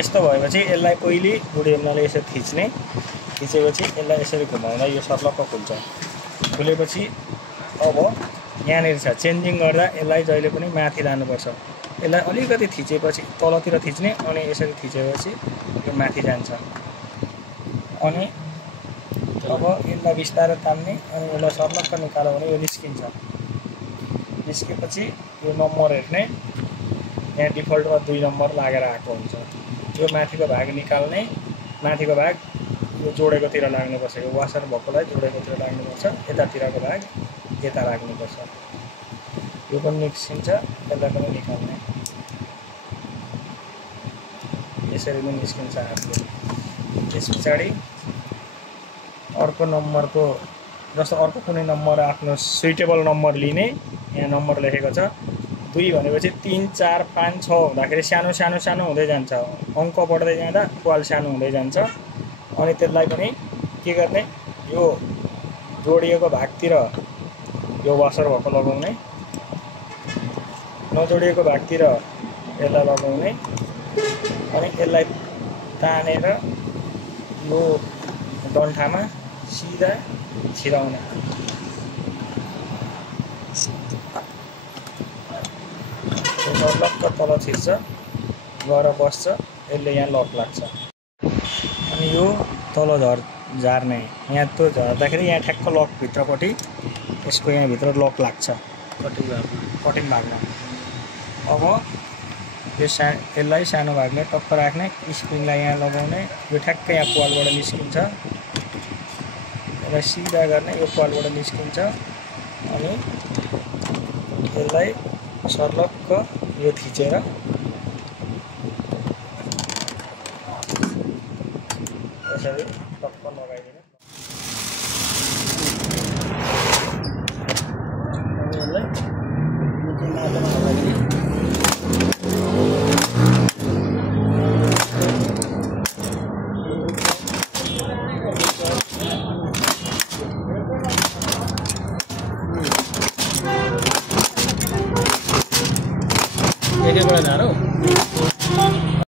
यस्तो भएपछि यसलाई पहिले बुढी यमुनाले यसरी खिचेपछि यसलाई यसरी घुमाउँदा यो सर्लक्क खुल्छ। खुलेपछि अब यहाँनिर छ चेन्जिङ गर्दा यसलाई जहिले पनि माथि लानुपर्छ। यसलाई अलिकति थिचेपछि तलतिर थिच्ने अनि यसरी थिचेपछि यो माथि जान्छ। अनि अब यसलाई बिस्तारै तान्ने अनि यसलाई सर्लक्क निकाल्यो भने यो निस्किन्छ। निस्केपछि यो नम्बर हेर्ने, यहाँ डिफल्टमा 2 नम्बर लागेर आएको हुन्छ। यो माथिको भाग निकाल्ने, माथिको भाग यो जोडेकोतिर लाग्नुपर्छ। यो वासर भएकोलाई जोडेकोतिर लाग्नुपर्छ, यतातिरको भाग यता राख्नुपर्छ। यो पनि निस्किन्छ, यसलाई पनि निकाल्ने, यसरी पनि निस्किन्छ हातले। त्यस पछाडि अर्को नम्बरको जस्तो अर्को कुनै नम्बर आफ्नो सुइटेबल नम्बर लिने, यहाँ नम्बर लेखेको छ 2 भनेपछि 3 4 5 6 हुँदाखेरि सानो सानो सानो हुँदै जान्छ। अङ्क बढ्दै जाँदा क्वाल सानो हुँदै जान्छ। अनि त्यसलाई पनि के गर्ने, यो जोडिएको भागतिर यो वासर भएको लगाउने, नजोडिएको भागतिर यसलाई लगाउने अनि यसलाई तानेर यो डन्ठामा सिधा छिराउने। सर्लक्क तल छिर्छ, गएर बस्छ, यसले यहाँ लक लाग्छ। अनि यो तल झार्ने, यहाँ त्यो झार्दाखेरि यहाँ ठ्याक्क लक भित्रपट्टि यसको यहाँभित्र लक लाग्छ कटिङ भागमा। अब यो यसलाई सानो भागमा टक्क राख्ने, स्प्रिङलाई यहाँ लगाउने, यो ठ्याक्क यहाँ पालबाट निस्किन्छ, यसलाई सिधा गर्ने, यो पालबाट निस्किन्छ। अनि यसलाई सर्लक्क यो थिचेर यसरी टक्क लगाइदिने। यसलाई माटोमा लगाइदिने। एक बड़ा झारो